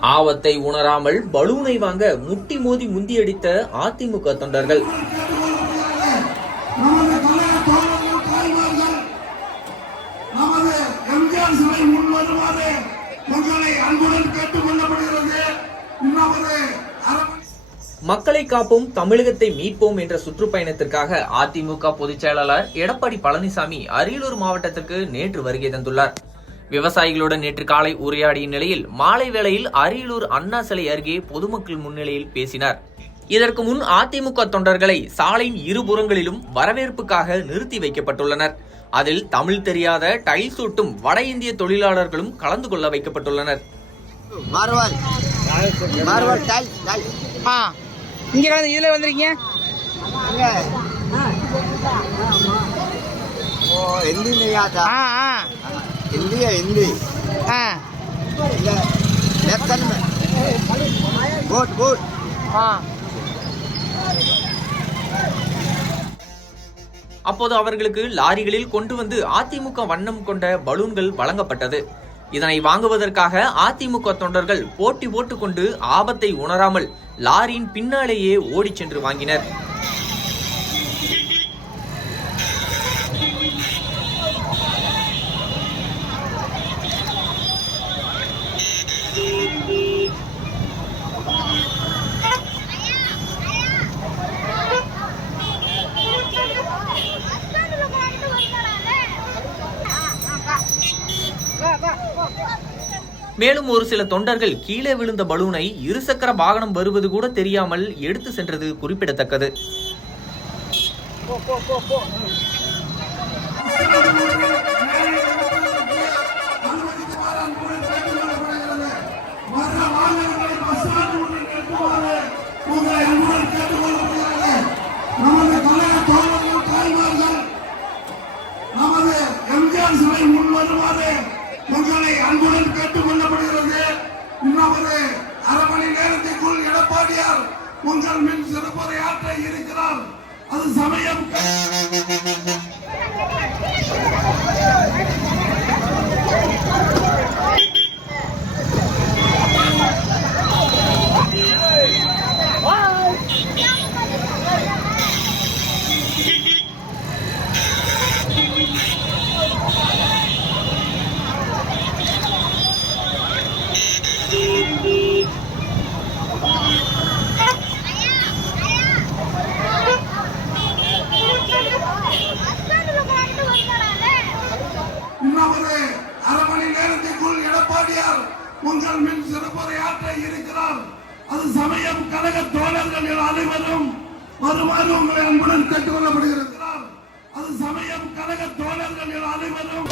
ஆபத்தை உணராமல் பலூனை வாங்க முட்டி மோதி முந்தியடித்த அதிமுக தொண்டர்கள். மக்களை காப்போம் தமிழகத்தை மீட்போம் என்ற சுற்றுப்பயணத்திற்காக அதிமுக பொதுச் செயலாளர் எடப்பாடி பழனிசாமி அரியலூர் மாவட்டத்திற்கு நேற்று வருகை தந்துள்ளார். விவசாயிகளுடன் நேற்று காலை உரையாடிய நிலையில் மாலை வேளையில் அரியலூர் அண்ணா சிலை அருகே பொதுமக்கள் முன்னிலையில் பேசினார். இதற்கு முன் அதிமுக தொண்டர்களை சாலையின் இருபுறங்களிலும் வரவேற்புக்காக நிறுத்தி வைக்கப்பட்டுள்ளனர். அதில் தமிழ் தெரியாத டைல்ஸ் ஒட்டும் வட இந்திய தொழிலாளர்களும் கலந்து கொள்ள வைக்கப்பட்டுள்ளனர். இதுல வந்திருக்கீங்க அப்போது அவர்களுக்கு லாரிகளில் கொண்டு வந்து அதிமுக வண்ணம் கொண்ட பலூன்கள் வழங்கப்பட்டது. இதனை வாங்குவதற்காக அதிமுக தொண்டர்கள் போட்டி போட்டுக்கொண்டு ஆபத்தை உணராமல் லாரியின் பின்னாலேயே ஓடிச் சென்று வாங்கினர். மேலும் ஒரு சில தொண்டர்கள் கீழே விழுந்த பலூனை இருசக்கர வாகனம் வருவது கூட தெரியாமல் எடுத்து சென்றது குறிப்பிடத்தக்கது. உங்களை அன்புடன் கேட்டுக் கொள்ளப்படுகிறது. இன்னும் ஒரு அரை மணி நேரத்திற்குள் எடப்பாடியார் உங்கள் மின் சிறப்புரையாற்ற இருக்கிறார். அது சமயம். உங்கள் மின் சிறப்புரையாற்ற இருக்கிறார். அது சமயம் கழக தோழர்கள் அனைவரும் வருமாறு உங்களை அன்புடன் கேட்டுக் கொள்ளப்படுகிறார். அது சமயம் கழக தோழர்கள் அனைவரும்